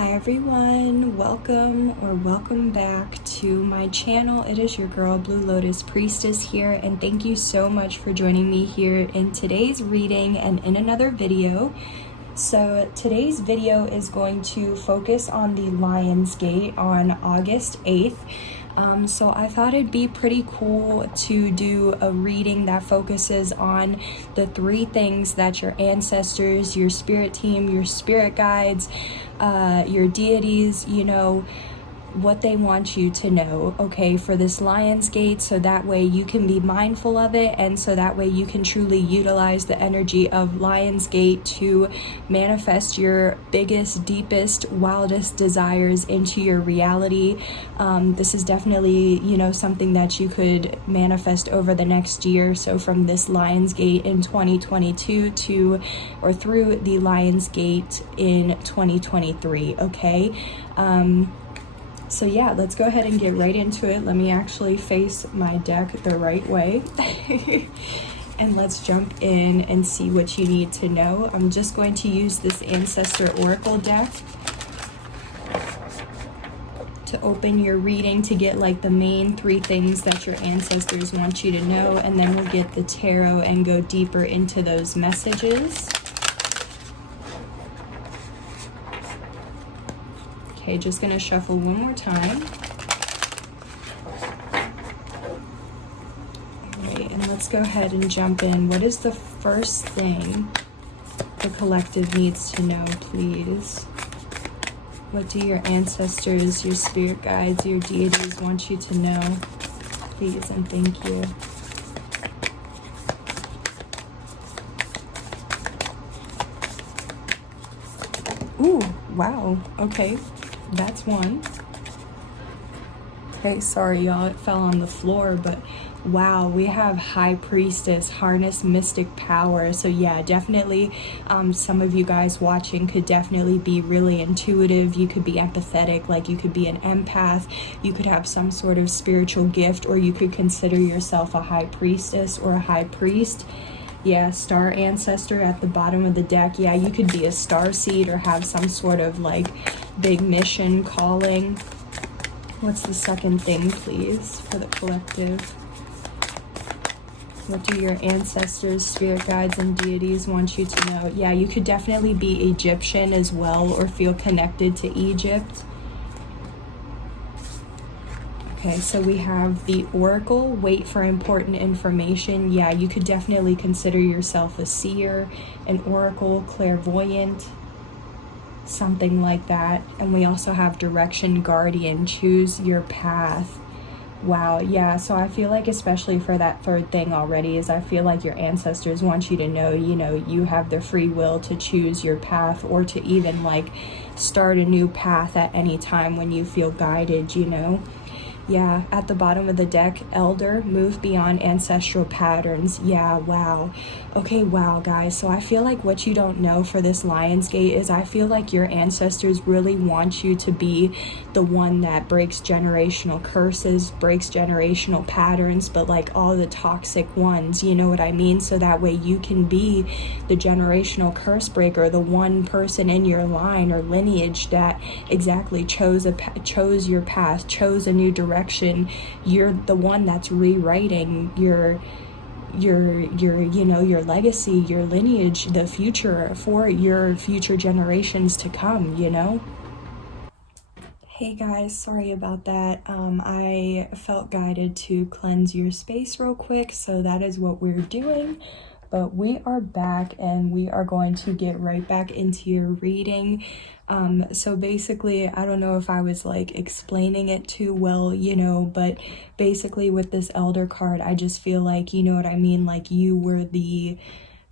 Hi everyone, welcome back to my channel. It is your girl Blue Lotus Priestess here, and thank you so much for joining me here in today's reading and in another video. So today's video is going to focus on the Lionsgate on August 8th. So I thought it'd be pretty cool to do a reading that focuses on the three things that your ancestors, your spirit team, your spirit guides, your deities, what they want you to know, okay, for this Lionsgate, so that way you can be mindful of it, and so that way you can truly utilize the energy of Lionsgate to manifest your biggest, deepest, wildest desires into your reality. This is definitely, something that you could manifest over the next year. So from this Lionsgate in 2022 through the Lionsgate in 2023, okay? So yeah, let's go ahead and get right into it. Let me actually face my deck the right way. And let's jump in and see what you need to know. I'm just going to use this Ancestor Oracle deck to open your reading to get like the main three things that your ancestors want you to know. And then we'll get the tarot and go deeper into those messages. Okay, just gonna shuffle one more time. Alright, and let's go ahead and jump in. What is the first thing the collective needs to know, please? What do your ancestors, your spirit guides, your deities want you to know? Please and thank you. Ooh, wow, okay. That's one. Okay, sorry y'all, it fell on the floor, but wow, we have High Priestess, harness mystic power. So yeah, definitely some of you guys watching could definitely be really intuitive. You could be empathetic, like you could be an empath, you could have some sort of spiritual gift, or you could consider yourself a High Priestess or a High Priest. Yeah, star ancestor at the bottom of the deck. Yeah, you could be a star seed or have some sort of like big mission calling. What's the second thing, please, for the collective? What do your ancestors, spirit guides, and deities want you to know? Yeah, you could definitely be Egyptian as well, or feel connected to Egypt. Okay, so we have the Oracle, wait for important information. Yeah, you could definitely consider yourself a seer, an oracle, clairvoyant, something like that. And we also have Direction, guardian, choose your path. Wow, yeah, so I feel like especially for that third thing already is I feel like your ancestors want you to know, you have the free will to choose your path, or to even like start a new path at any time when you feel guided, Yeah, at the bottom of the deck, Elder, move beyond ancestral patterns. Yeah, wow. Okay, wow, guys. So I feel like what you don't know for this Lionsgate is I feel like your ancestors really want you to be the one that breaks generational curses, breaks generational patterns, but like all the toxic ones, you know what I mean? So that way you can be the generational curse breaker, the one person in your line or lineage that exactly chose your path, chose a new direction. You're the one that's rewriting your legacy, your lineage, the future for your future generations to come, Hey guys, sorry about that. I felt guided to cleanse your space real quick, so that is what we're doing. But we are back and we are going to get right back into your reading. So basically, I don't know if I was like explaining it too well, but basically with this Elder card, I just feel like, you know what I mean? Like you were the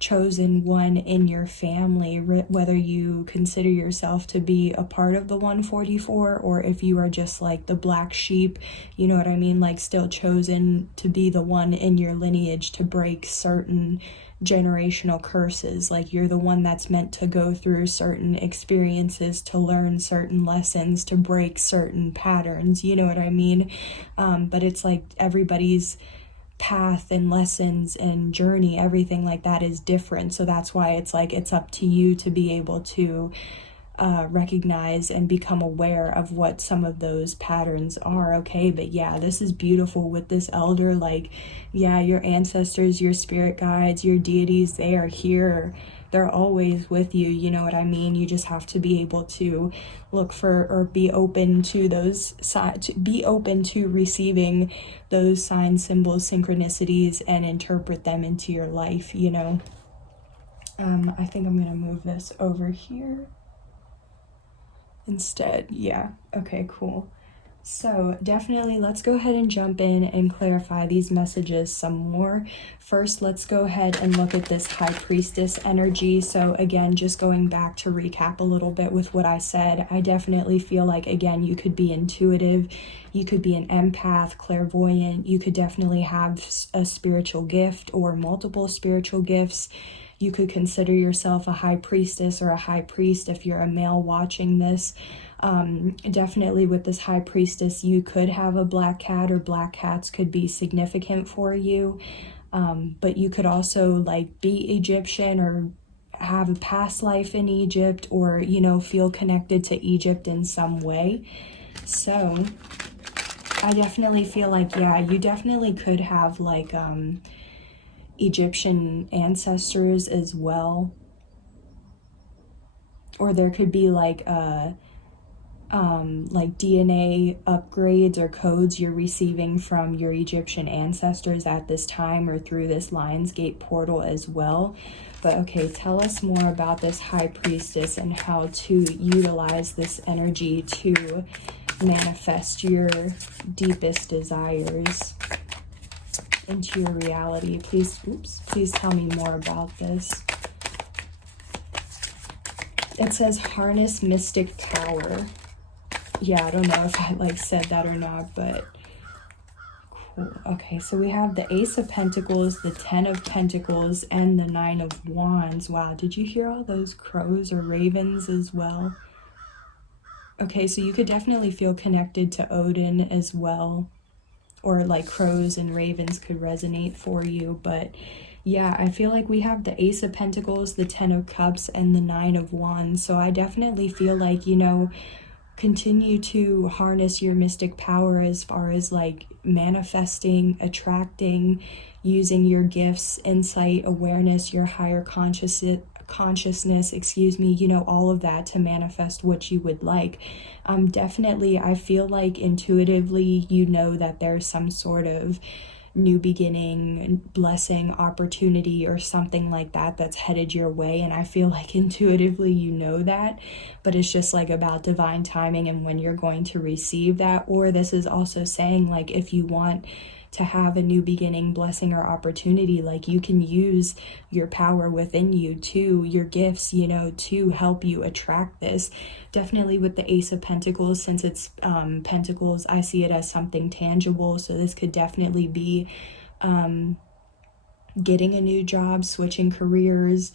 chosen one in your family, whether you consider yourself to be a part of the 144 or if you are just like the black sheep, you know what I mean? Like still chosen to be the one in your lineage to break certain generational curses. Like you're the one that's meant to go through certain experiences, to learn certain lessons, to break certain patterns, you know what I mean? But it's like everybody's path and lessons and journey, everything like that is different. So that's why it's like it's up to you to be able to recognize and become aware of what some of those patterns are, okay? But yeah, this is beautiful with this elder. Like, yeah, your ancestors, your spirit guides, your deities, they are here. They're always with you, you know what I mean? You just have to be able to look for, or be open to those, be open to receiving those signs, symbols, synchronicities, and interpret them into your life, you know? I think I'm gonna move this over here instead. Yeah, okay, cool. So definitely let's go ahead and jump in and clarify these messages some more. First, let's go ahead and look at this High Priestess energy. So again, just going back to recap a little bit with what I said, I definitely feel like, again, you could be intuitive, you could be an empath, clairvoyant, you could definitely have a spiritual gift or multiple spiritual gifts. You could consider yourself a high priestess or a high priest if you're a male watching this. Definitely with this high priestess, you could have a black cat, or black cats could be significant for you. But you could also like be Egyptian or have a past life in Egypt, or, you know, feel connected to Egypt in some way. So I definitely feel like, yeah, you definitely could have like, Egyptian ancestors as well, or there could be like DNA upgrades or codes you're receiving from your Egyptian ancestors at this time, or through this Lionsgate portal as well. But okay, tell us more about this High Priestess and how to utilize this energy to manifest your deepest desires into your reality. Please tell me more about this. It says harness mystic power. Yeah, I don't know if I like said that or not, but cool. Okay, so we have the Ace of Pentacles, the 10 of Pentacles, and the 9 of Wands. Wow, did you hear all those crows or ravens as well? Okay, so you could definitely feel connected to Odin as well, or like crows and ravens could resonate for you. But yeah, I feel like we have the Ace of Pentacles, the 10 of Cups, and the 9 of Wands. So I definitely feel like, you know, continue to harness your mystic power as far as like manifesting, attracting, using your gifts, insight, awareness, your higher consciousness, you know, all of that to manifest what you would like. Definitely, I feel like intuitively, you know that there's some sort of new beginning, blessing, opportunity, or something like that that's headed your way. And I feel like intuitively you know that, but it's just like about divine timing and when you're going to receive that. Or this is also saying like, if you want to have a new beginning, blessing, or opportunity, like you can use your power within you, to your gifts, you know, to help you attract this. Definitely with the Ace of Pentacles, since it's Pentacles, I see it as something tangible. So this could definitely be getting a new job, switching careers,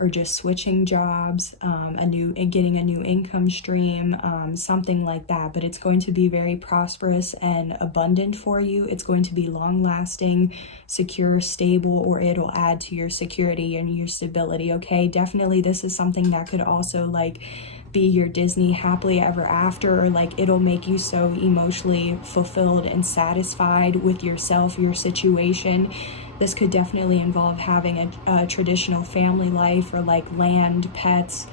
or just switching jobs, getting a new income stream, something like that. But it's going to be very prosperous and abundant for you. It's going to be long lasting, secure, stable, or it'll add to your security and your stability. Okay, definitely this is something that could also like be your Disney happily ever after, or like it'll make you so emotionally fulfilled and satisfied with yourself, your situation. This could definitely involve having a traditional family life, or like land, pets,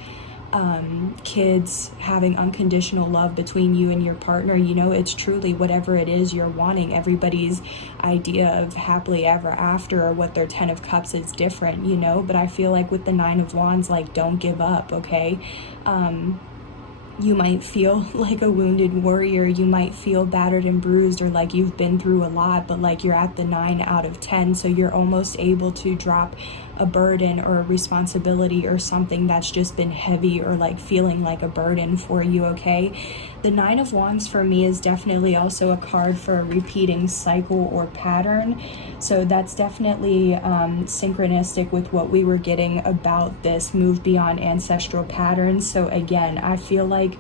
kids, having unconditional love between you and your partner. You know, it's truly whatever it is you're wanting. Everybody's idea of happily ever after, or what their 10 of Cups is different, you know, but I feel like with the 9 of Wands, like don't give up, okay? You might feel like a wounded warrior, you might feel battered and bruised, or like you've been through a lot, but like you're at the 9 out of 10, so you're almost able to drop a burden or a responsibility or something that's just been heavy, or like feeling like a burden for you, okay? The 9 of Wands for me is definitely also a card for a repeating cycle or pattern. So that's definitely synchronistic with what we were getting about this move beyond ancestral patterns. So again, I feel like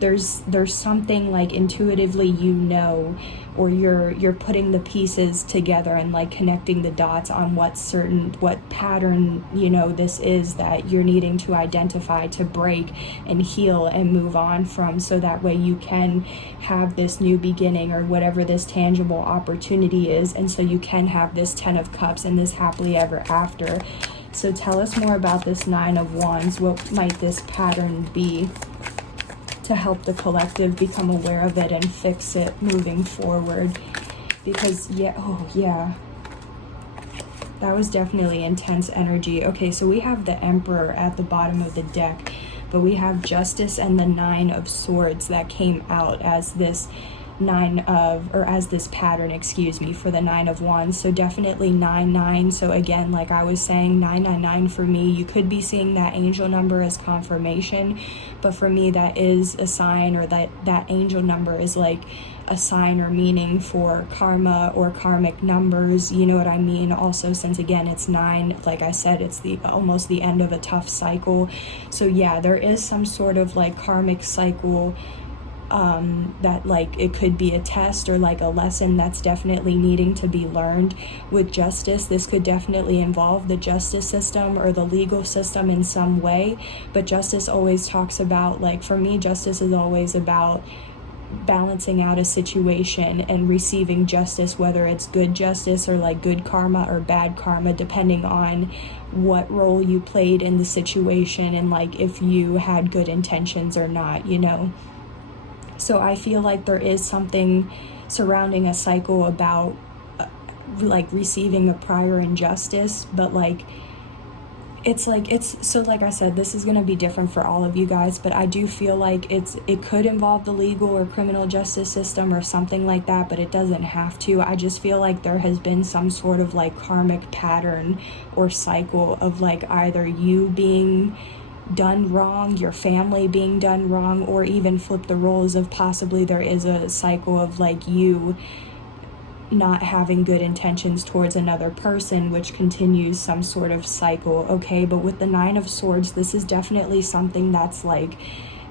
there's something like intuitively, you know, or you're putting the pieces together and like connecting the dots on what pattern, you know, this is that you're needing to identify to break and heal and move on from, so that way you can have this new beginning or whatever this tangible opportunity is, and so you can have this 10 of Cups and this happily ever after. So tell us more about this 9 of Wands. What might this pattern be to help the collective become aware of it and fix it moving forward? Because yeah, oh yeah, that was definitely intense energy. Okay, so we have the Emperor at the bottom of the deck, but we have Justice and the 9 of Swords that came out as this as this pattern, excuse me, for the 9 of Wands. So definitely 9-9. So again, like I was saying, 999 for me. You could be seeing that angel number as confirmation, but for me that is a sign, or that angel number is like a sign or meaning for karma or karmic numbers, you know what I mean? Also, since again it's 9, like I said, it's almost the end of a tough cycle. So yeah, there is some sort of like karmic cycle that like it could be a test or like a lesson that's definitely needing to be learned. With Justice, this could definitely involve the justice system or the legal system in some way, but Justice always talks about, like for me, Justice is always about balancing out a situation and receiving justice, whether it's good justice or like good karma or bad karma, depending on what role you played in the situation and like if you had good intentions or not, you know. So I feel like there is something surrounding a cycle about like receiving a prior injustice, but like so like I said, this is going to be different for all of you guys, but I do feel like it could involve the legal or criminal justice system or something like that, but it doesn't have to. I just feel like there has been some sort of like karmic pattern or cycle of like either you being done wrong, your family being done wrong, or even flip the roles of possibly there is a cycle of like you not having good intentions towards another person, which continues some sort of cycle. Okay, but with the 9 of Swords, this is definitely something that's like,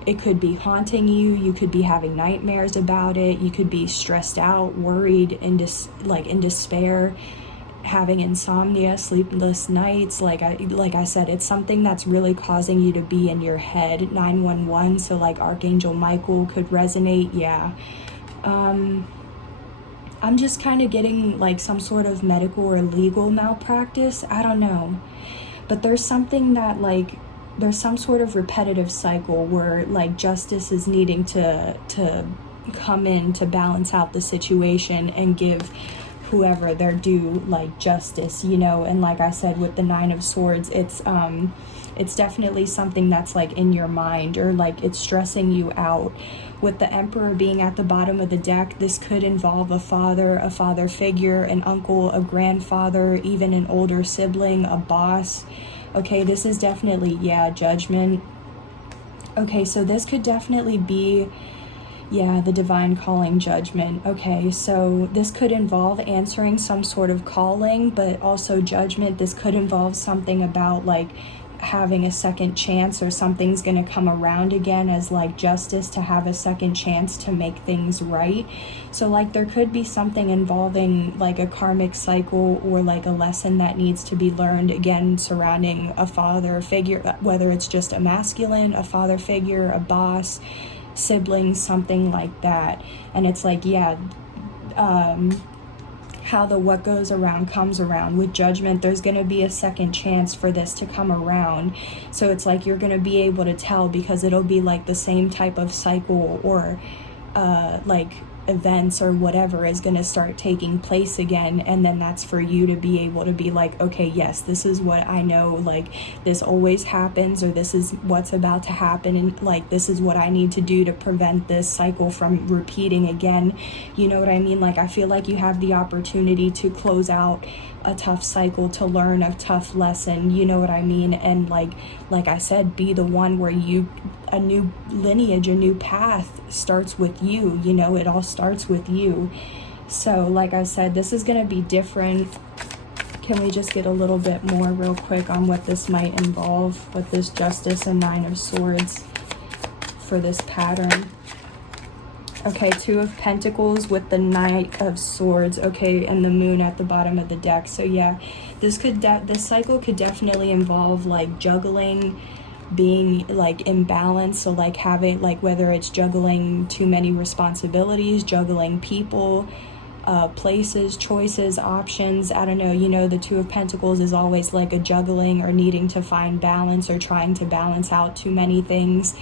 it could be haunting you, you could be having nightmares about it, you could be stressed out, worried, in despair, having insomnia, sleepless nights. Like I said, it's something that's really causing you to be in your head. 911, so like Archangel Michael could resonate. Yeah. I'm just kind of getting like some sort of medical or legal malpractice. I don't know, but there's something that like there's some sort of repetitive cycle where like justice is needing to come in to balance out the situation and give whoever their due like justice, you know. And like I said, with the 9 of Swords, it's definitely something that's like in your mind, or like it's stressing you out. With the Emperor being at the bottom of the deck, this could involve a father figure, an uncle, a grandfather, even an older sibling, a boss. Okay, this is definitely, yeah, Judgment. Okay, so this could definitely be, yeah, the divine calling, Judgment. Okay, so this could involve answering some sort of calling, but also Judgment. This could involve something about like having a second chance, or something's going to come around again as like justice to have a second chance to make things right. So like there could be something involving like a karmic cycle or like a lesson that needs to be learned again surrounding a father figure, whether it's just a masculine, a father figure, a boss, siblings, something like that. And it's like, yeah, how the what goes around comes around. With Judgment, there's going to be a second chance for this to come around. So it's like you're going to be able to tell, because it'll be like the same type of cycle or like events or whatever is going to start taking place again. And then that's for you to be able to be like, okay, yes, this is what I know, like this always happens, or this is what's about to happen, and like this is what I need to do to prevent this cycle from repeating again. You know what I mean? Like I feel like you have the opportunity to close out a tough cycle, to learn a tough lesson, you know what I mean? And like I said, be the one where a new lineage, a new path starts with you, you know, it all starts with you. So like I said, this is going to be different. Can we just get a little bit more real quick on what this might involve with this Justice and 9 of Swords for this pattern. Okay, Two of Pentacles with the Knight of Swords, okay, and the Moon at the bottom of the deck. So yeah, this cycle could definitely involve like juggling, being like imbalanced. So like having, like, whether it's juggling too many responsibilities, juggling people, places, choices, options. I don't know, you know, the Two of Pentacles is always like a juggling or needing to find balance or trying to balance out too many things.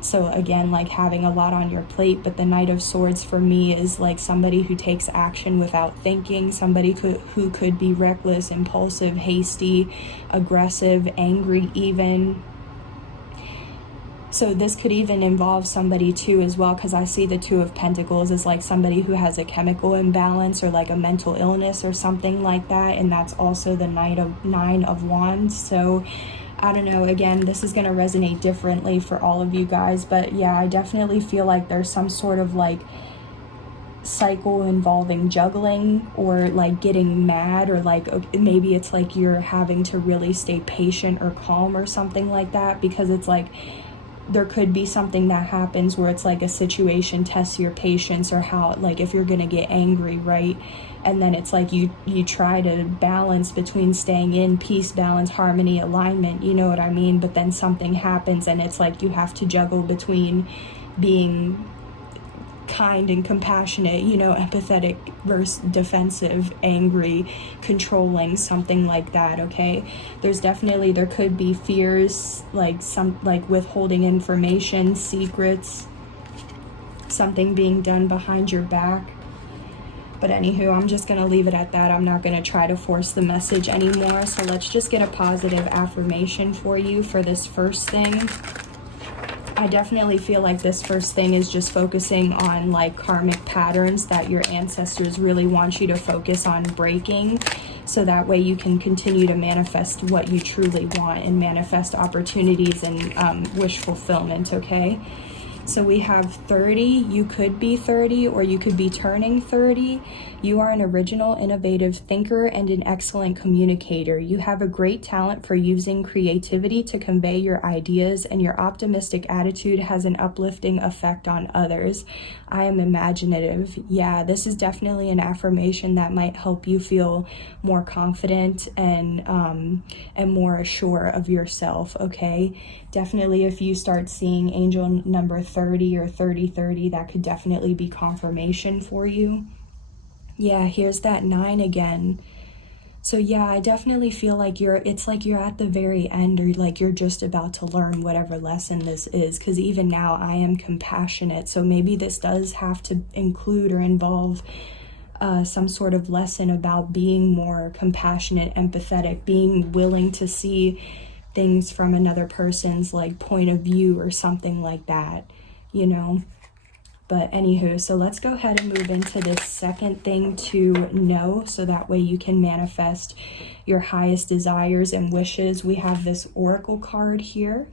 So again, like having a lot on your plate. But the Knight of Swords for me is like somebody who takes action without thinking, somebody who could be reckless, impulsive, hasty, aggressive, angry even. So this could even involve somebody too as well, because I see the Two of Pentacles as like somebody who has a chemical imbalance or like a mental illness or something like that. And that's also the Nine of Wands. So I don't know, again, this is going to resonate differently for all of you guys. But yeah, I definitely feel like there's some sort of like cycle involving juggling or like getting mad, or like maybe it's like you're having to really stay patient or calm or something like that, because it's like there could be something that happens where it's like a situation tests your patience, or how, like, if you're gonna get angry, right? And then it's like you try to balance between staying in peace, balance, harmony, alignment, you know what I mean? But then something happens and it's like you have to juggle between being kind and compassionate, you know, empathetic versus defensive, angry, controlling, something like that. Okay, there could be fears, like withholding information, secrets, something being done behind your back. But anywho, I'm just gonna leave it at that. I'm not gonna try to force the message anymore. So let's just get a positive affirmation for you for this first thing. I definitely feel like this first thing is just focusing on like karmic patterns that your ancestors really want you to focus on breaking, so that way you can continue to manifest what you truly want and manifest opportunities and wish fulfillment. Okay, so we have 30. You could be 30, or you could be turning 30. You are an original, innovative thinker and an excellent communicator. You have a great talent for using creativity to convey your ideas, and your optimistic attitude has an uplifting effect on others. I am imaginative. Yeah, this is definitely an affirmation that might help you feel more confident and more assured of yourself. Okay, definitely if you start seeing angel number 30 or 3030, that could definitely be confirmation for you. Yeah, here's that 9 again. So yeah, I definitely feel like it's like you're at the very end, or like you're just about to learn whatever lesson this is, because even now I am compassionate. So maybe this does have to include or involve some sort of lesson about being more compassionate, empathetic, being willing to see things from another person's like point of view or something like that, you know. But anywho, so let's go ahead and move into this second thing to know, so that way you can manifest your highest desires and wishes. We have this oracle card here.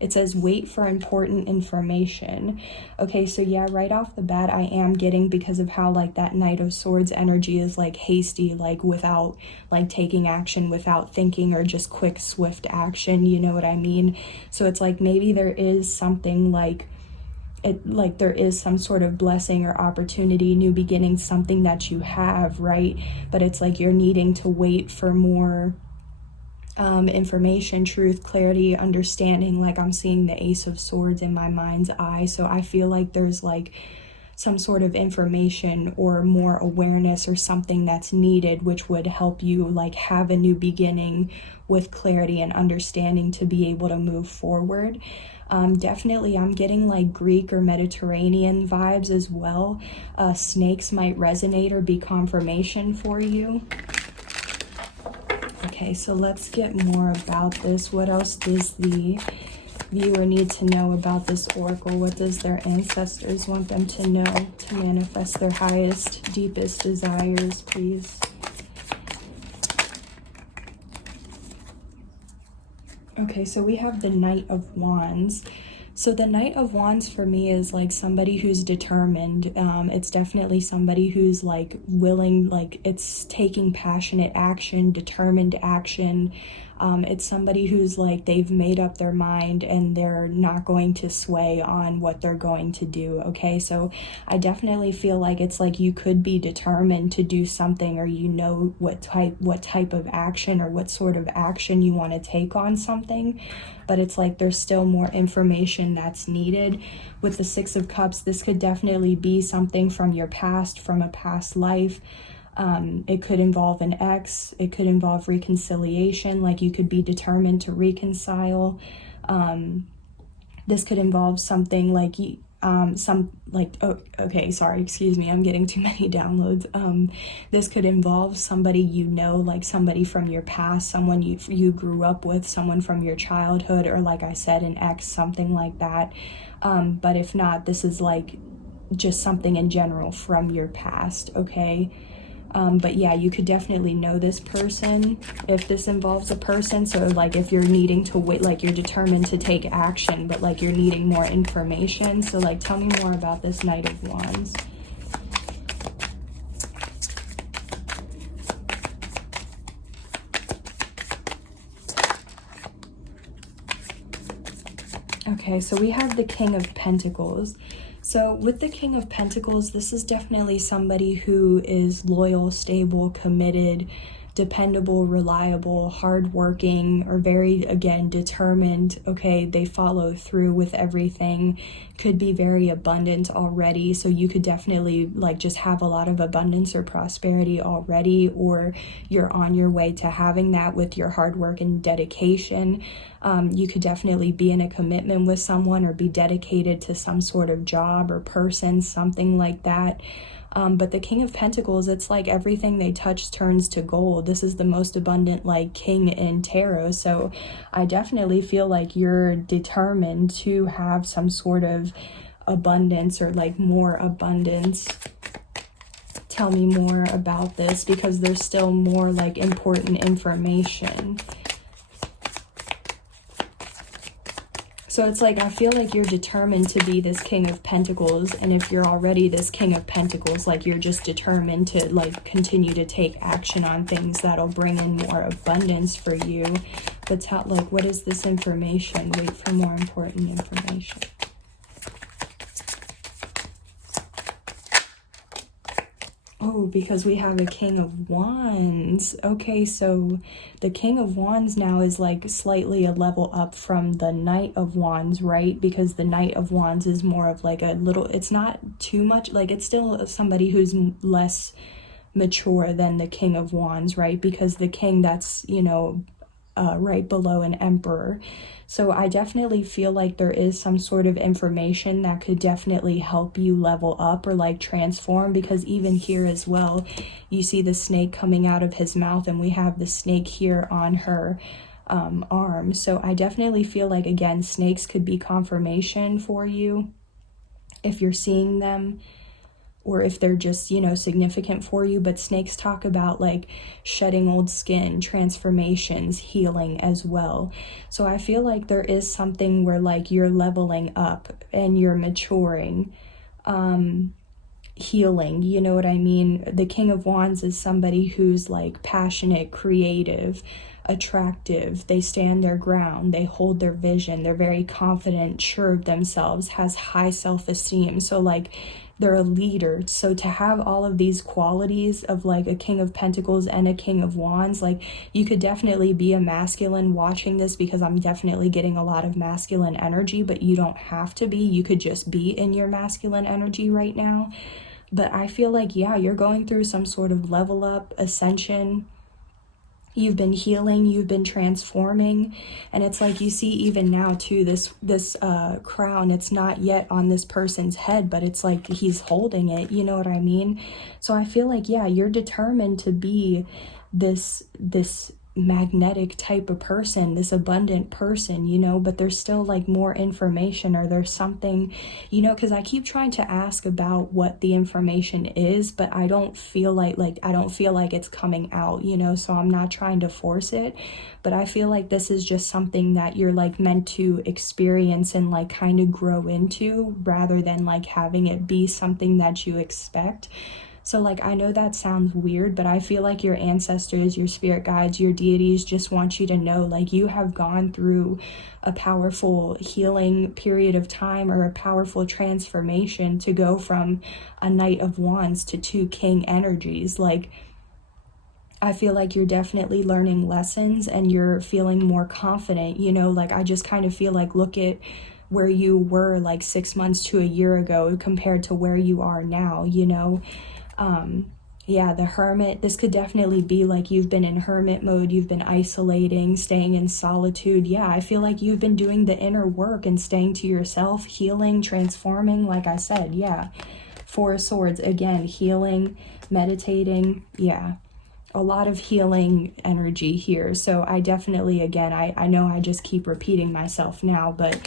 It says, wait for important information. Okay, so yeah, right off the bat, I am getting, because of how like that Knight of Swords energy is like hasty, like without like taking action, without thinking, or just quick, swift action, you know what I mean? So it's like maybe there is something like there is some sort of blessing or opportunity, new beginning, something that you have, right? But it's like you're needing to wait for more information, truth, clarity, understanding. Like I'm seeing the Ace of Swords in my mind's eye. So I feel like there's like some sort of information or more awareness or something that's needed, which would help you like have a new beginning with clarity and understanding to be able to move forward. Definitely I'm getting like Greek or Mediterranean vibes as well. Snakes might resonate or be confirmation for you. Okay, so let's get more about this. What else does the viewer need to know about this oracle? What does their ancestors want them to know to manifest their highest, deepest desires, please? Okay, so we have the Knight of Wands. So the Knight of Wands for me is like somebody who's determined. It's definitely somebody who's like willing, like it's taking passionate action, determined action. It's somebody who's like, they've made up their mind and they're not going to sway on what they're going to do, okay? So I definitely feel like it's like you could be determined to do something, or you know what type of action or what sort of action you want to take on something, but it's like there's still more information that's needed. With the Six of Cups, this could definitely be something from your past, from a past life. It could involve an ex, it could involve reconciliation, like you could be determined to reconcile. This could involve something like, okay, sorry, excuse me, I'm getting too many downloads. This could involve somebody you know, like somebody from your past, someone you grew up with, someone from your childhood, or like I said, an ex, something like that. But if not, this is like just something in general from your past, okay? But yeah, you could definitely know this person if this involves a person. So like if you're needing to wait, like you're determined to take action, but like you're needing more information. So like, tell me more about this Knight of Wands. Okay, so we have the King of Pentacles. So with the King of Pentacles, this is definitely somebody who is loyal, stable, committed, dependable, reliable, hardworking, or very, again, determined. Okay, they follow through with everything. Could be very abundant already. So you could definitely like just have a lot of abundance or prosperity already, or you're on your way to having that with your hard work and dedication. You could definitely be in a commitment with someone or be dedicated to some sort of job or person, something like that. But the King of Pentacles, it's like everything they touch turns to gold. This is the most abundant like king in tarot. So I definitely feel like you're determined to have some sort of abundance, or like more abundance. Tell me more about this, because there's still more like important information. So it's like, I feel like you're determined to be this King of Pentacles. And if you're already this King of Pentacles, like you're just determined to like continue to take action on things that'll bring in more abundance for you. But tell, like, what is this information? Wait for more important information. Oh, because we have a King of Wands. Okay, so the King of Wands now is like slightly a level up from the Knight of Wands, right? Because the Knight of Wands is more of like a little, it's not too much, like it's still somebody who's less mature than the King of Wands, right? Because the King, that's, you know, right below an Emperor. So I definitely feel like there is some sort of information that could definitely help you level up or like transform, because even here as well, you see the snake coming out of his mouth, and we have the snake here on her arm. So I definitely feel like, again, snakes could be confirmation for you if you're seeing them, or if they're just, you know, significant for you. But snakes talk about like shedding old skin, transformations, healing as well. So I feel like there is something where like you're leveling up and you're maturing, healing, you know what I mean? The King of Wands is somebody who's like passionate, creative, attractive. They stand their ground, they hold their vision, they're very confident, sure of themselves, has high self-esteem. So like they're a leader. So to have all of these qualities of like a King of Pentacles and a King of Wands, like you could definitely be a masculine watching this, because I'm definitely getting a lot of masculine energy, but you don't have to be. You could just be in your masculine energy right now. But I feel like, yeah, you're going through some sort of level up, ascension. You've been healing, you've been transforming, and it's like you see even now too, this crown, it's not yet on this person's head, but it's like he's holding it, you know what I mean? So I feel like, yeah, you're determined to be this magnetic type of person, this abundant person, you know, but there's still like more information, or there's something, you know, because I keep trying to ask about what the information is, but I don't feel like it's coming out, you know, so I'm not trying to force it. But I feel like this is just something that you're like meant to experience and like kind of grow into, rather than like having it be something that you expect. So like, I know that sounds weird, but I feel like your ancestors, your spirit guides, your deities just want you to know, like, you have gone through a powerful healing period of time, or a powerful transformation to go from a Knight of Wands to 2 King energies. Like, I feel like you're definitely learning lessons and you're feeling more confident, you know. Like, I just kind of feel like, look at where you were like 6 months to a year ago compared to where you are now, you know. Yeah, the Hermit, this could definitely be like you've been in hermit mode, you've been isolating, staying in solitude. Yeah, I feel like you've been doing the inner work and staying to yourself, healing, transforming, like I said. Yeah, 4 of Swords, again, healing, meditating. Yeah, a lot of healing energy here. So I definitely, again, I know I just keep repeating myself now, but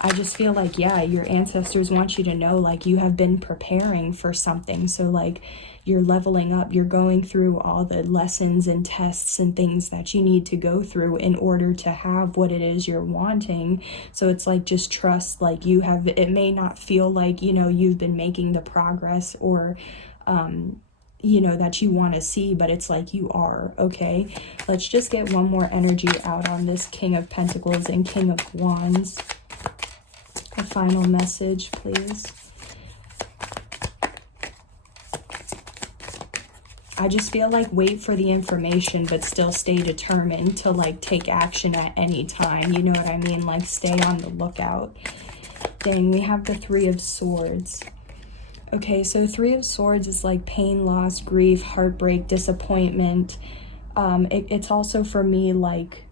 I just feel like, yeah, your ancestors want you to know, like, you have been preparing for something. So like, you're leveling up, you're going through all the lessons and tests and things that you need to go through in order to have what it is you're wanting. So it's like, just trust, like, you have, it may not feel like, you know, you've been making the progress or you know, that you want to see, but it's like you are. Okay, let's just get one more energy out on this King of Pentacles and King of Wands. A final message, please. I just feel like, wait for the information, but still stay determined to like take action at any time. You know what I mean? Like, stay on the lookout. Dang, we have the 3 of Swords. Okay, so 3 of Swords is like pain, loss, grief, heartbreak, disappointment. It's also for me like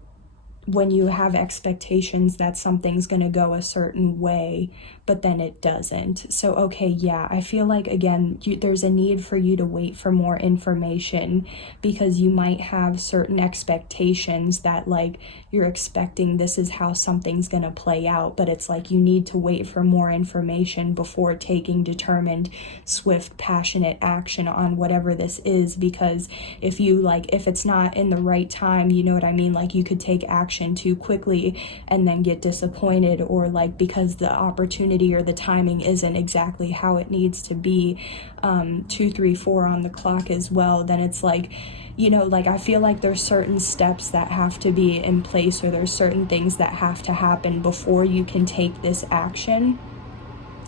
when you have expectations that something's going to go a certain way, but then it doesn't. So, okay, yeah, I feel like, again, there's a need for you to wait for more information, because you might have certain expectations that, like, you're expecting this is how something's going to play out, but it's like you need to wait for more information before taking determined, swift, passionate action on whatever this is. Because if you, like, if it's not in the right time, you know what I mean? Like, you could take action too quickly and then get disappointed, or like, because the opportunity or the timing isn't exactly how it needs to be. 2, 3, 4 on the clock as well. Then it's like, you know, like, I feel like there's certain steps that have to be in place, or there's certain things that have to happen before you can take this action.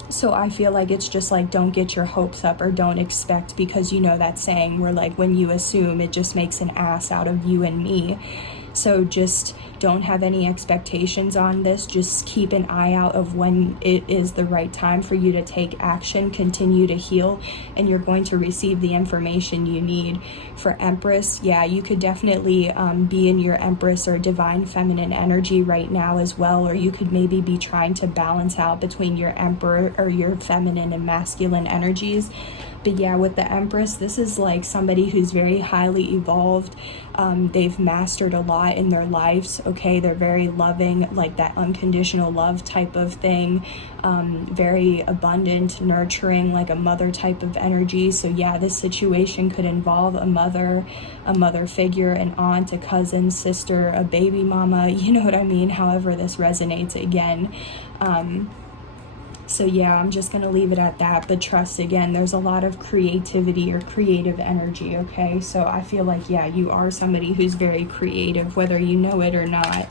So I feel like it's just like, don't get your hopes up, or don't expect, because you know that saying where like, when you assume, it just makes an ass out of you and me. So just don't have any expectations on this. Just keep an eye out of when it is the right time for you to take action, continue to heal, and you're going to receive the information you need. For Empress, yeah, you could definitely be in your Empress or Divine Feminine energy right now as well, or you could maybe be trying to balance out between your Emperor or your feminine and masculine energies. But yeah, with the Empress, this is like somebody who's very highly evolved. They've mastered a lot in their lives, okay? They're very loving, like that unconditional love type of thing. Very abundant, nurturing, like a mother type of energy. So yeah, this situation could involve a mother figure, an aunt, a cousin, sister, a baby mama, you know what I mean? However this resonates, again. So yeah, I'm just going to leave it at that. But trust, again, there's a lot of creativity or creative energy, okay? So I feel like, yeah, you are somebody who's very creative, whether you know it or not.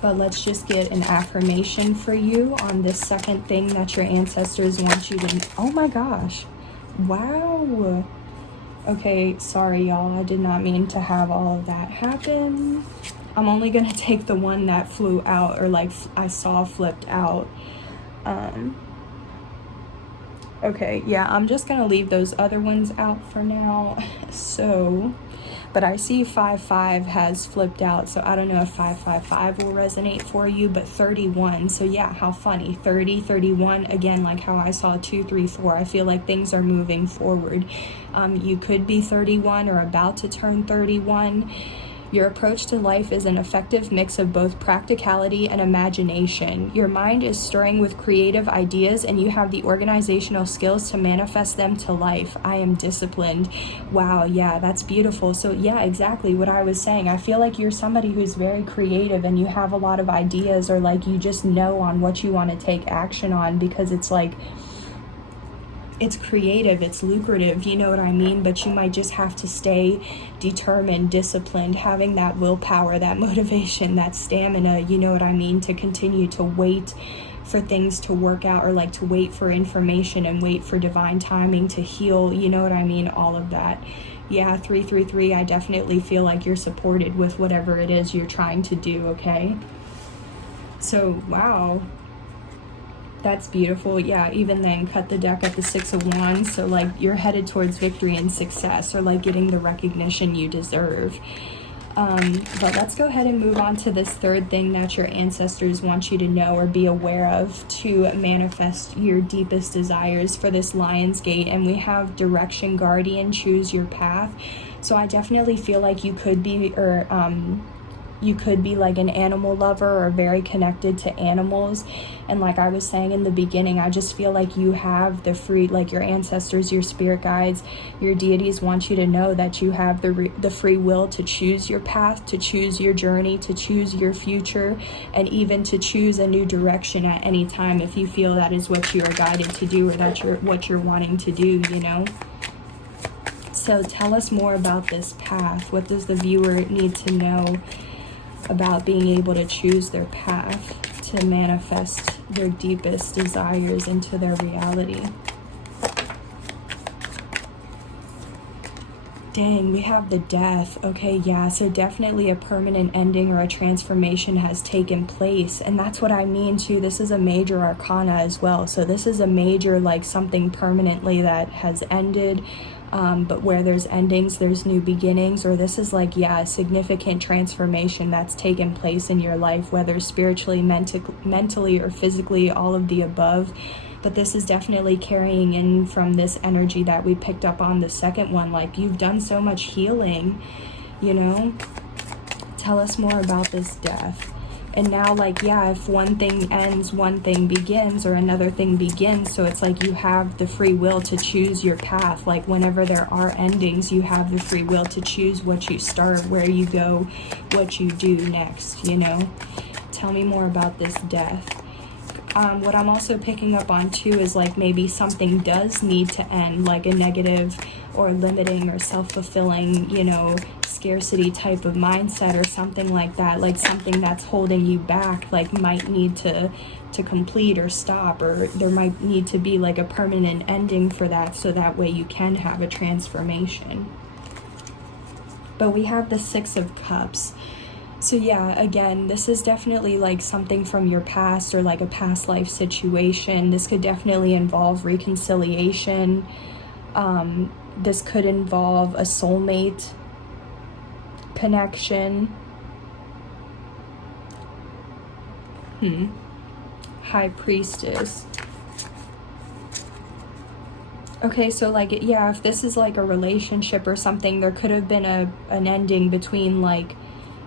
But let's just get an affirmation for you on this second thing that your ancestors want you to... Oh my gosh. Wow. Okay, sorry, y'all. I did not mean to have all of that happen. I'm only going to take the one that flew out, or like I saw flipped out. Okay, yeah, I'm just going to leave those other ones out for now. So, but I see 5-5 has flipped out, so I don't know if 555 will resonate for you, but 31. So yeah, how funny. 30, 31, again, like how I saw 2, 3, 4. I feel like things are moving forward. You could be 31 or about to turn 31. Your approach to life is an effective mix of both practicality and imagination. Your mind is stirring with creative ideas, and you have the organizational skills to manifest them to life. I am disciplined. Wow, yeah, that's beautiful. So yeah, exactly what I was saying. I feel like you're somebody who's very creative, and you have a lot of ideas, or like you just know on what you want to take action on, because it's like, it's creative, it's lucrative, you know what I mean? But you might just have to stay determined, disciplined, having that willpower, that motivation, that stamina, you know what I mean, to continue to wait for things to work out, or like to wait for information and wait for divine timing to heal, you know what I mean? All of that. Yeah, 333, I definitely feel like you're supported with whatever it is you're trying to do, okay? So, wow. That's beautiful. Yeah, even then, cut the deck at the 6 of Wands. So, like, you're headed towards victory and success, or, like, getting the recognition you deserve. But let's go ahead and move on to this third thing that your ancestors want you to know or be aware of to manifest your deepest desires for this Lionsgate. And we have Direction Guardian, choose your path. So I definitely feel like you could be, you could be like an animal lover or very connected to animals. And like I was saying in the beginning, I just feel like you have the free, like your ancestors, your spirit guides, your deities want you to know that you have the free will to choose your path, to choose your journey, to choose your future, and even to choose a new direction at any time if you feel that is what you are guided to do, or that what you're wanting to do, you know? So tell us more about this path. What does the viewer need to know about being able to choose their path to manifest their deepest desires into their reality? Dang, we have the Death. Okay, yeah, so definitely a permanent ending or a transformation has taken place. And that's what I mean too. This is a major arcana as well. So this is a major, like, something permanently that has ended. But where there's endings, there's new beginnings. Or this is like, yeah, a significant transformation that's taken place in your life, whether spiritually, mentally, or physically, all of the above. But this is definitely carrying in from this energy that we picked up on the second one. Like, you've done so much healing, you know? Tell us more about this Death. And now, like, yeah, if one thing ends, one thing begins, or another thing begins. So it's like you have the free will to choose your path. Like, whenever there are endings, you have the free will to choose what you start, where you go, what you do next, you know? Tell me more about this Death. What I'm also picking up on too is like maybe something does need to end, like a negative or limiting or self-fulfilling, you know, scarcity type of mindset or something like that. Like something that's holding you back, like might need to complete or stop, or there might need to be like a permanent ending for that, so that way you can have a transformation. But we have the 6 of Cups. So yeah, again, this is definitely like something from your past, or like a past life situation. This could definitely involve reconciliation. This could involve a soulmate connection. High Priestess. Okay, so like, yeah, if this is like a relationship or something, there could have been an ending between like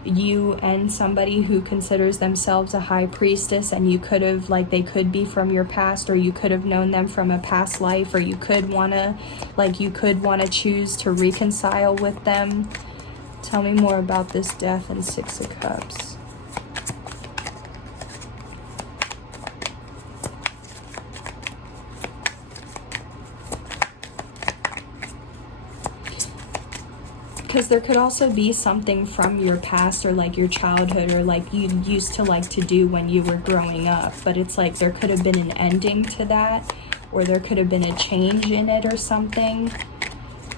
you and somebody who considers themselves a high priestess, and you could have, like, they could be from your past, or you could have known them from a past life, or you could want to choose to reconcile with them. Tell me more about this Death and 6 of Cups. Because there could also be something from your past, or like your childhood, or like you used to like to do when you were growing up, but it's like there could have been an ending to that, or there could have been a change in it or something.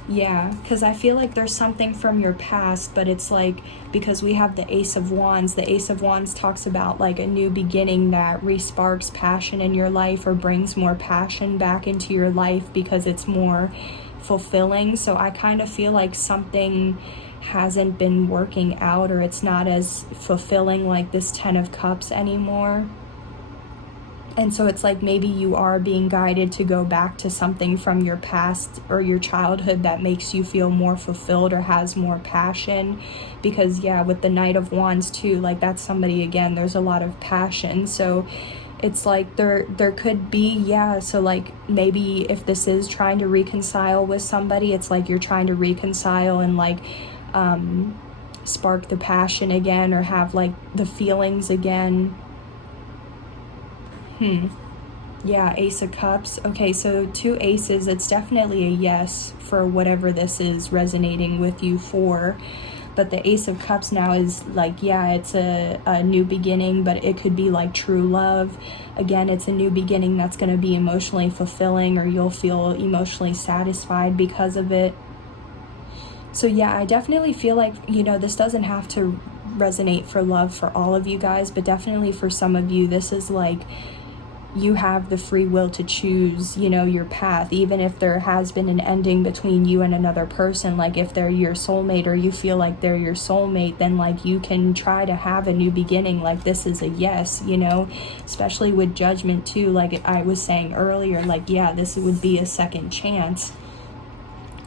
Yeah, because I feel like there's something from your past, but it's like, because we have the Ace of Wands, the Ace of Wands talks about like a new beginning that resparks passion in your life, or brings more passion back into your life because it's more fulfilling. So I kind of feel like something hasn't been working out, or it's not as fulfilling, like this 10 of Cups anymore. And so it's like maybe you are being guided to go back to something from your past or your childhood that makes you feel more fulfilled or has more passion. Because yeah, with the Knight of Wands too, like that's somebody, again, there's a lot of passion. So it's like there could be, yeah, so like maybe if this is trying to reconcile with somebody, it's like you're trying to reconcile and like spark the passion again, or have like the feelings again. Yeah, Ace of Cups. Okay, so 2 aces, it's definitely a yes for whatever this is resonating with you for. But the Ace of Cups now is like, yeah, it's a new beginning, but it could be like true love. Again, it's a new beginning that's going to be emotionally fulfilling, or you'll feel emotionally satisfied because of it. So yeah, I definitely feel like, you know, this doesn't have to resonate for love for all of you guys, but definitely for some of you, this is like, you have the free will to choose, you know, your path, even if there has been an ending between you and another person. Like if they're your soulmate, or you feel like they're your soulmate, then like you can try to have a new beginning. Like this is a yes, you know, especially with Judgment too. Like I was saying earlier, like, yeah, this would be a second chance.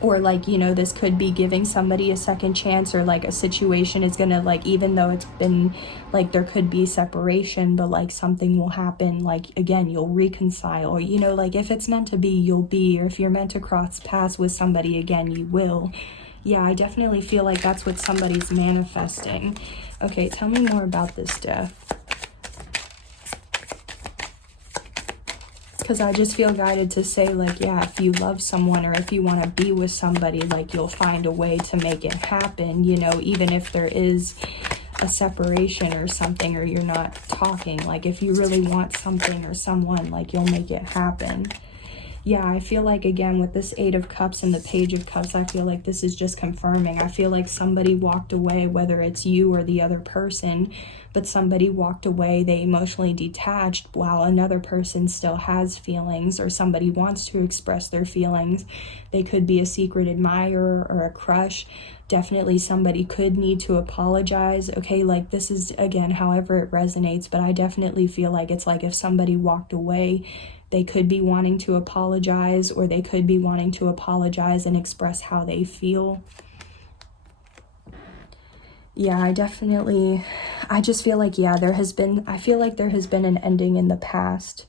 Or like, you know, this could be giving somebody a second chance, or like a situation is gonna, like, even though it's been like there could be separation, but like something will happen, like again you'll reconcile, or, you know, like if it's meant to be, you'll be, or if you're meant to cross paths with somebody again, you will. Yeah, I definitely feel like that's what somebody's manifesting. Okay, tell me more about this Death. Because I just feel guided to say, like, yeah, if you love someone, or if you want to be with somebody, like you'll find a way to make it happen, you know, even if there is a separation or something, or you're not talking. Like if you really want something or someone, like you'll make it happen. Yeah, I feel like, again, with this 8 of Cups and the Page of Cups, I feel like this is just confirming. I feel like somebody walked away, whether it's you or the other person, but somebody walked away, they emotionally detached, while another person still has feelings, or somebody wants to express their feelings. They could be a secret admirer or a crush. Definitely somebody could need to apologize. Okay, like this is, again, however it resonates, but I definitely feel like it's like if somebody walked away, they could be wanting to apologize, or they could be wanting to apologize and express how they feel. Yeah, I just feel like, yeah, I feel like there has been an ending in the past,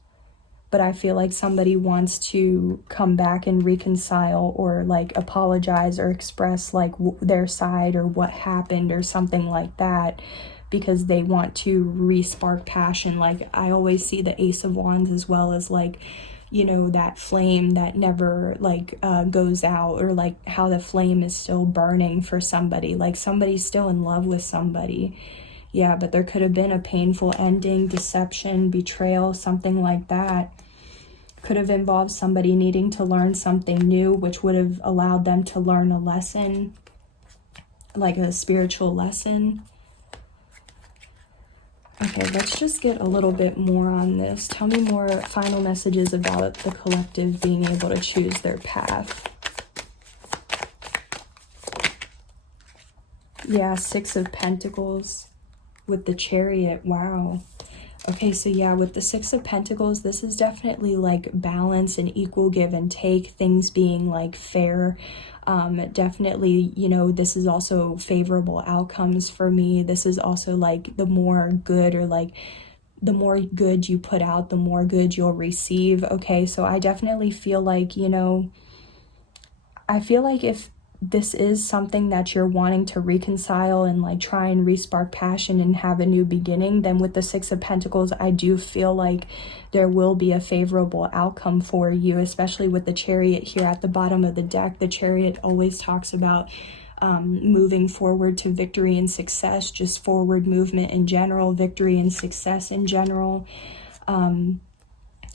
but I feel like somebody wants to come back and reconcile, or like apologize, or express like their side, or what happened, or something like that, because they want to re-spark passion. Like I always see the Ace of Wands as well as, like, you know, that flame that never like goes out, or like how the flame is still burning for somebody, like somebody's still in love with somebody. Yeah, but there could have been a painful ending, deception, betrayal, something like that. Could have involved somebody needing to learn something new, which would have allowed them to learn a lesson, like a spiritual lesson. Okay, let's just get a little bit more on this. Tell me more final messages about the collective being able to choose their path. Yeah, 6 of Pentacles with the Chariot. Wow. Okay, so yeah, with the 6 of Pentacles, this is definitely like balance and equal give and take, things being like fair. Definitely, you know, this is also favorable outcomes for me. This is also like the more good, or like the more good you put out, the more good you'll receive. Okay, so I definitely feel like, you know, I feel like if this is something that you're wanting to reconcile and like try and re-spark passion and have a new beginning, then with the 6 of Pentacles, I do feel like there will be a favorable outcome for you, especially with the Chariot here at the bottom of the deck. The Chariot always talks about moving forward to victory and success, just forward movement in general, victory and success in general.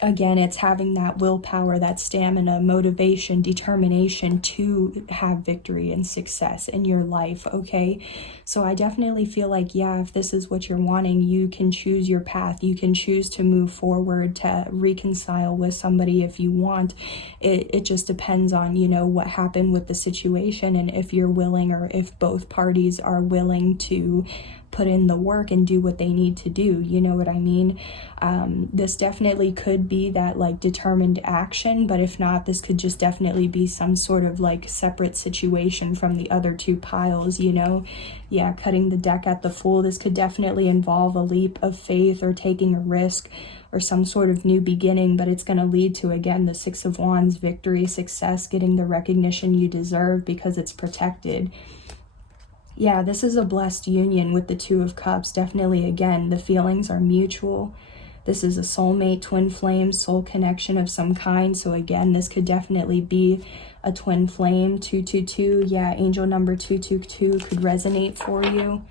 Again, it's having that willpower, that stamina, motivation, determination to have victory and success in your life, okay? So I definitely feel like, yeah, if this is what you're wanting, you can choose your path. You can choose to move forward, to reconcile with somebody if you want. It just depends on, you know, what happened with the situation, and if you're willing, or if both parties are willing to put in the work and do what they need to do. You know what I mean? This definitely could be that like determined action, but if not, this could just definitely be some sort of like separate situation from the other 2 piles, you know? Yeah, cutting the deck at the Fool. This could definitely involve a leap of faith, or taking a risk, or some sort of new beginning, but it's going to lead to, again, the 6 of Wands, victory, success, getting the recognition you deserve because it's protected. Yeah, this is a blessed union with the 2 of Cups. Definitely, again, the feelings are mutual. This is a soulmate, twin flame, soul connection of some kind. So again, this could definitely be a twin flame. 222, yeah, angel number 222 could resonate for you.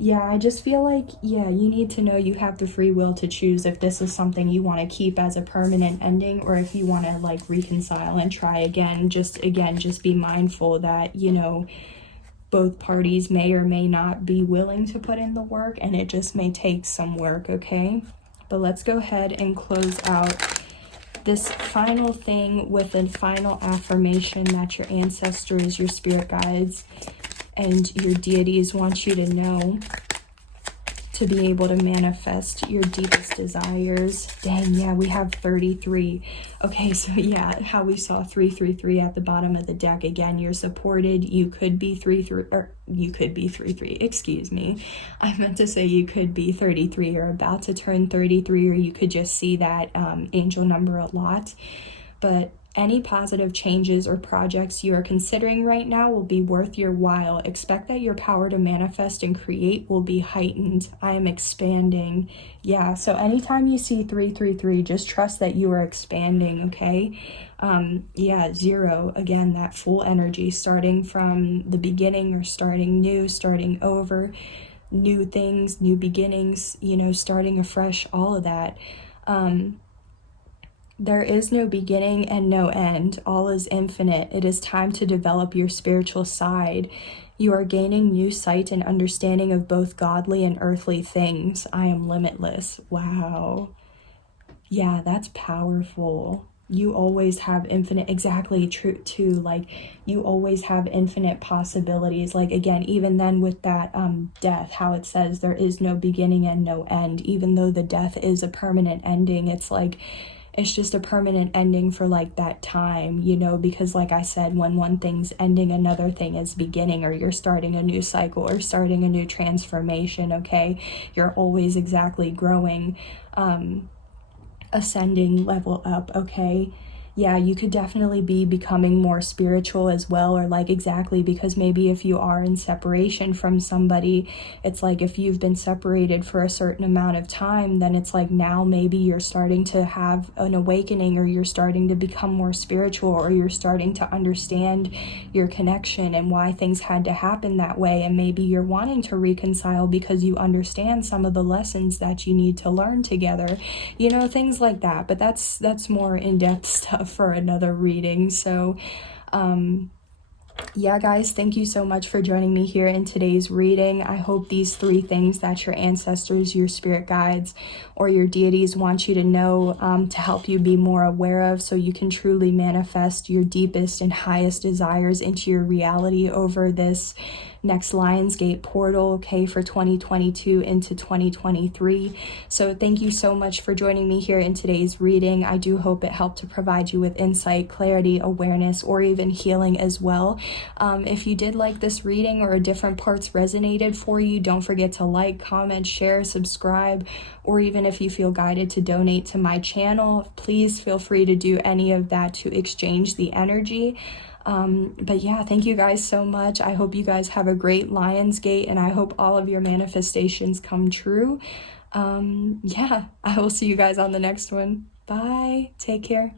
Yeah, I just feel like, yeah, you need to know you have the free will to choose if this is something you want to keep as a permanent ending, or if you want to like reconcile and try again. Just be mindful that, you know, both parties may or may not be willing to put in the work, and it just may take some work, okay? But let's go ahead and close out this final thing with a final affirmation that your ancestors, your spirit guides, and your deities want you to know to be able to manifest your deepest desires. Dang, yeah, we have 33. Okay, so yeah, how we saw 333 at the bottom of the deck. Again, you're supported. You could be 33, or you could be 33. Excuse me. I meant to say you could be 33 or about to turn 33, or you could just see that angel number a lot. But any positive changes or projects you are considering right now will be worth your while. Expect that your power to manifest and create will be heightened. I am expanding. Yeah, so anytime you see 333, just trust that you are expanding, okay? Yeah, 0, again, that full energy, starting from the beginning or starting new, starting over, new things, new beginnings, you know, starting afresh, all of that. There is no beginning and no end. All is infinite. It is time to develop your spiritual side. You are gaining new sight and understanding of both godly and earthly things. I am limitless. Wow. Yeah, that's powerful. You always have infinite, exactly, true too. Like, you always have infinite possibilities. Like, again, even then with that death, how it says there is no beginning and no end, even though the death is a permanent ending, it's like, it's just a permanent ending for like that time, you know, because like I said, when one thing's ending, another thing is beginning, or you're starting a new cycle or starting a new transformation, okay? You're always exactly growing, ascending, level up, okay? Yeah, you could definitely be becoming more spiritual as well, or like exactly, because maybe if you are in separation from somebody, it's like if you've been separated for a certain amount of time, then it's like now maybe you're starting to have an awakening, or you're starting to become more spiritual, or you're starting to understand your connection and why things had to happen that way, and maybe you're wanting to reconcile because you understand some of the lessons that you need to learn together, you know, things like that. But that's more in-depth stuff for another reading. So yeah, guys, thank you so much for joining me here in today's reading. I hope these 3 things that your ancestors, your spirit guides, or your deities want you to know to help you be more aware of, so you can truly manifest your deepest and highest desires into your reality over this next Lionsgate portal, okay, for 2022 into 2023. So thank you so much for joining me here in today's reading. I do hope it helped to provide you with insight, clarity, awareness, or even healing as well. If you did like this reading, or different parts resonated for you, don't forget to like, comment, share, subscribe, or even if you feel guided to donate to my channel, please feel free to do any of that to exchange the energy. But yeah, thank you guys so much. I hope you guys have a great Lionsgate, and I hope all of your manifestations come true. Yeah, I will see you guys on the next one. Bye. Take care.